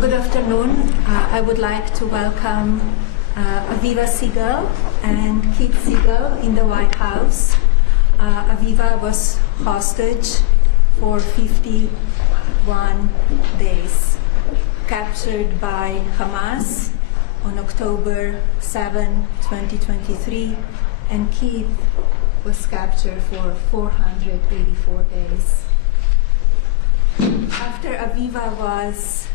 Good afternoon. I would like to welcome Aviva Siegel and Keith Siegel in the White House. Aviva was hostage for 51 days, captured by Hamas on October 7, 2023, and Keith was captured for 484 days. After Aviva was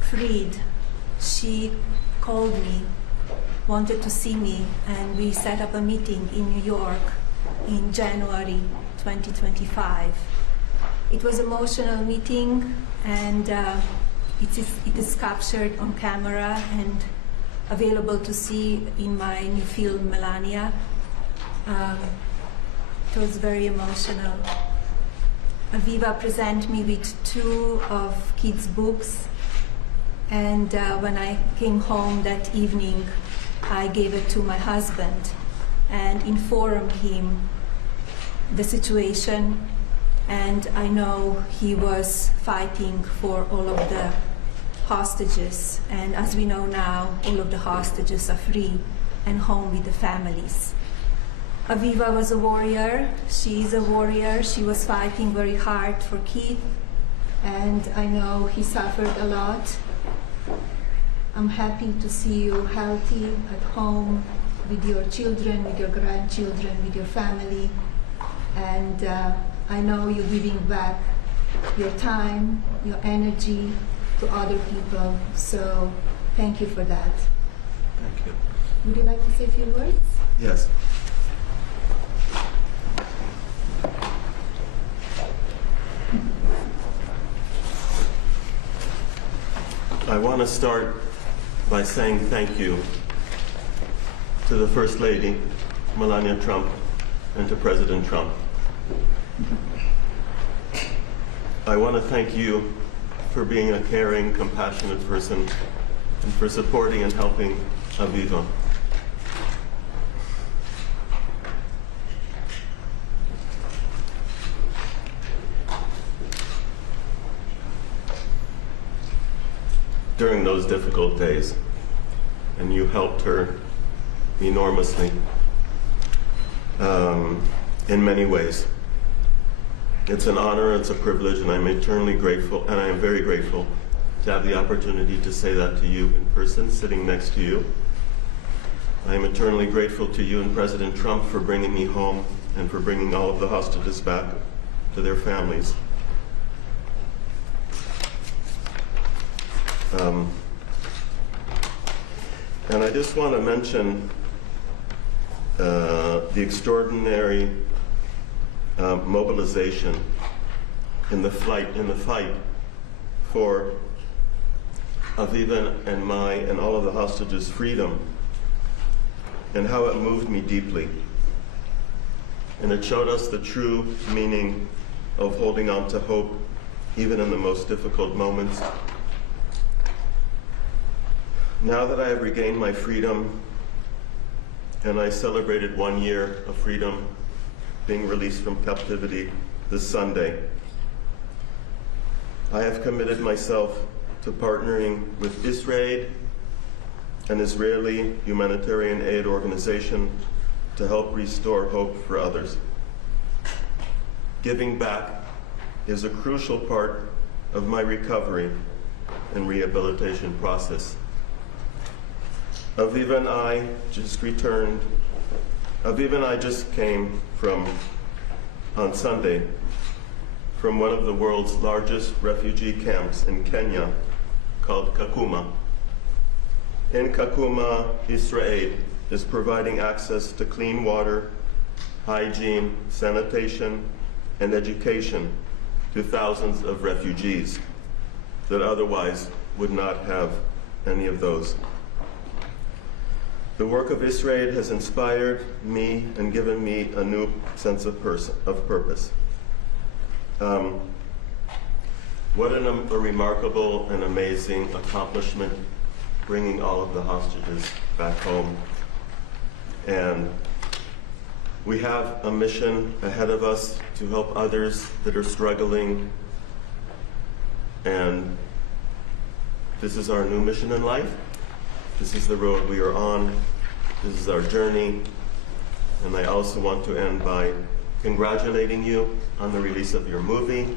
freed, she called me, wanted to see me, and we set up a meeting in New York in January 2025. It was an emotional meeting, and it is captured on camera and available to see in my new film, Melania. It was very emotional. Aviva presented me with 2 of Keith's books, and when I came home that evening, I gave it to my husband and informed him the situation, and I know he was fighting for all of the hostages, and as we know now, all of the hostages are free and home with the families. Aviva was a warrior. She is a warrior. She was fighting very hard for Keith, and I know he suffered a lot. I'm happy to see you healthy at home with your children, with your grandchildren, with your family, and I know you're giving back your time, your energy to other people, so thank you for that. Thank you. Would you like to say a few words? Yes. I want to start by saying thank you to the First Lady, Melania Trump, and to President Trump. I want to thank you for being a caring, compassionate person and for supporting and helping Aviva. During those difficult days, and you helped her enormously in many ways. It's an honor, it's a privilege, and I'm eternally grateful, and I am very grateful to have the opportunity to say that to you in person, sitting next to you. I am eternally grateful to you and President Trump for bringing me home and for bringing all of the hostages back to their families. And I just want to mention the extraordinary mobilization in the fight for Aviva and my and all of the hostages' freedom, and how it moved me deeply. And it showed us the true meaning of holding on to hope, even in the most difficult moments. Now that I have regained my freedom, and I celebrated 1 year of freedom, being released from captivity this Sunday, I have committed myself to partnering with IsraAid, an Israeli humanitarian aid organization, to help restore hope for others. Giving back is a crucial part of my recovery and rehabilitation process. Aviva and I just returned. Aviva and I just came on Sunday, from one of the world's largest refugee camps in Kenya called Kakuma. In Kakuma, IsraAid is providing access to clean water, hygiene, sanitation, and education to thousands of refugees that otherwise would not have any of those. The work of IsraAid has inspired me and given me a new sense of purpose. What a remarkable and amazing accomplishment, bringing all of the hostages back home. And we have a mission ahead of us to help others that are struggling and This is our new mission in life. This is the road we are on. This is our journey. And I also want to end by congratulating you on the release of your movie.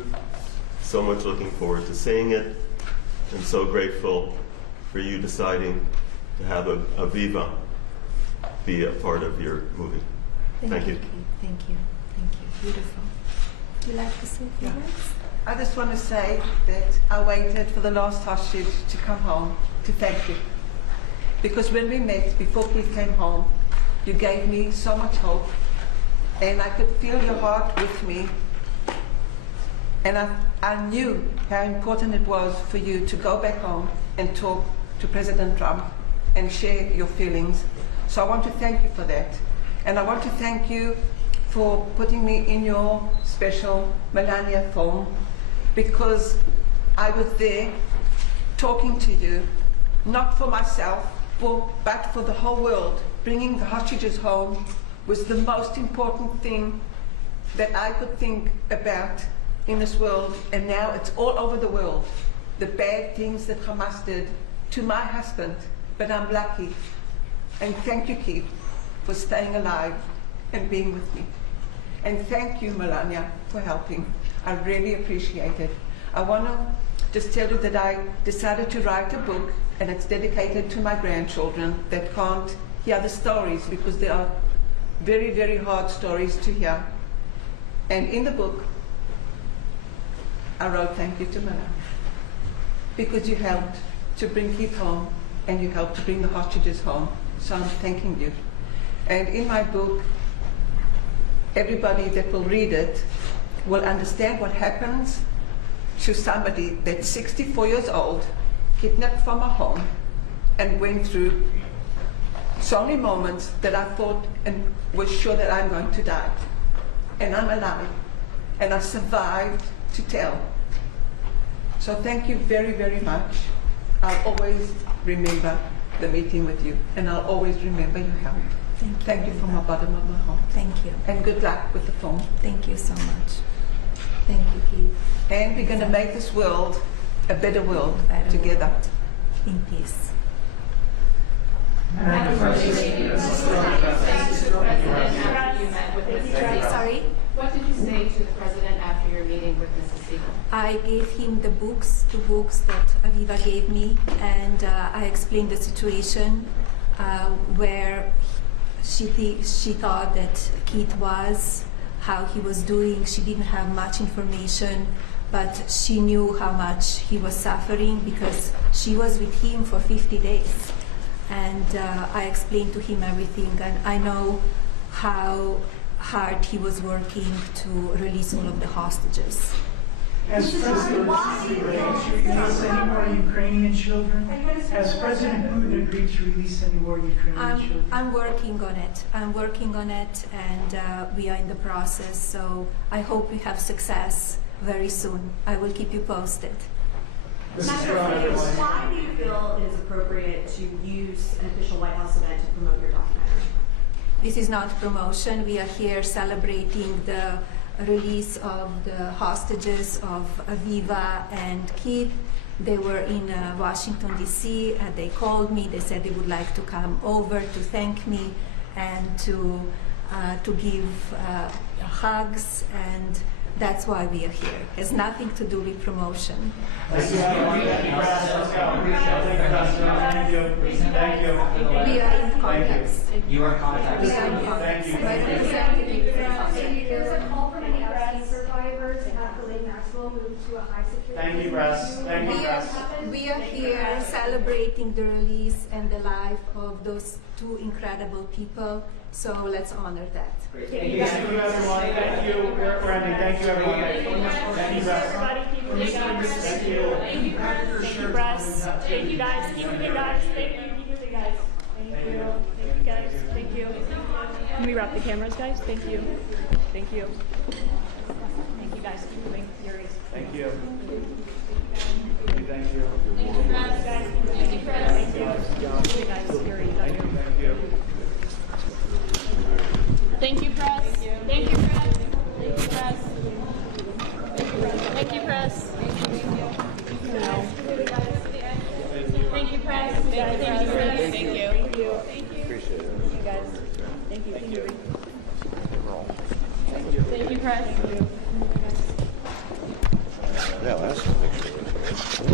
So much looking forward to seeing it, and so grateful for you deciding to have Aviva be a part of your movie. Thank you. Keith. Thank you. Thank you. Beautiful. Would you like to say a few words? I just want to say that I waited for the last hostage to come home to thank you. Because when we met, before Keith came home, you gave me so much hope, and I could feel your heart with me. And I knew how important it was for you to go back home and talk to President Trump and share your feelings. So I want to thank you for that. And I want to thank you for putting me in your special Melania film, because I was there talking to you, not for myself, but for the whole world. Bringing the hostages home was the most important thing that I could think about in this world, and now it's all over the world. The bad things that Hamas did to my husband, but I'm lucky. And thank you, Keith, for staying alive and being with me. And thank you, Melania, for helping. I really appreciate it. I want to just tell you that I decided to write a book, and it's dedicated to my grandchildren that can't hear the stories, because they are very, very hard stories to hear. And in the book, I wrote thank you to Melania, because you helped to bring Keith home, and you helped to bring the hostages home. So I'm thanking you. And in my book, everybody that will read it will understand what happens to somebody that's 64 years old, kidnapped from a home, and went through so many moments that I thought and was sure that I'm going to die. And I'm alive, and I survived to tell. So thank you very, very much. I'll always remember the meeting with you, and I'll always remember your help. Thank you from the bottom of my heart. Thank you. And good luck with the film. Thank you so much. Thank you, Keith. And we're going to make this world a better world together. In peace. Sorry? What did you say to the president after your meeting with Mrs. Siegel? I gave him the books that Aviva gave me, and I explained the situation where she thought that Keith was, how he was doing. She didn't have much information, but she knew how much he was suffering because she was with him for 50 days. And I explained to him everything, and I know how hard he was working to release all of the hostages. Has President release any more Ukrainian children? Has President Putin agreed to release any more Ukrainian children? I'm working on it. And we are in the process, so I hope we have success very soon. I will keep you posted. Why do you feel it is appropriate to use an official White House event to promote your documentary? This is not promotion. We are here celebrating the release of the hostages of Aviva and Keith. They were in Washington, D.C., and they called me. They said they would like to come over to thank me and to give hugs, and that's why we are here. It has nothing to do with promotion. Thank you. We are in contact. You are contacted. We are in contact. There's a call from any RC survivors to have the Lady Maxwell moved to a high security. Thank you, press. Thank you, press. We are here celebrating the release and the life of those two incredible people. So let's honor that. Thank you, everyone. Thank you, Randy. Thank you, everyone. Thank you, press. Thank you. Thank you, press. Thank you, guys. Keep it, guys. Thank you. Keep it, guys. Thank you. Thank you, guys. Thank you. Can we wrap the cameras, guys? Thank you. Thank you. Thank you, guys. Keep moving. Yuri. Thank you. Thank you. Thank you, guys. Thank you, guys. Thank you, guys. Yuri, you got you. Thank you. Thank you, press. Thank you, press. Thank you, press. Thank you, press. Thank you, press. Thank you. press. Yeah, that's the picture.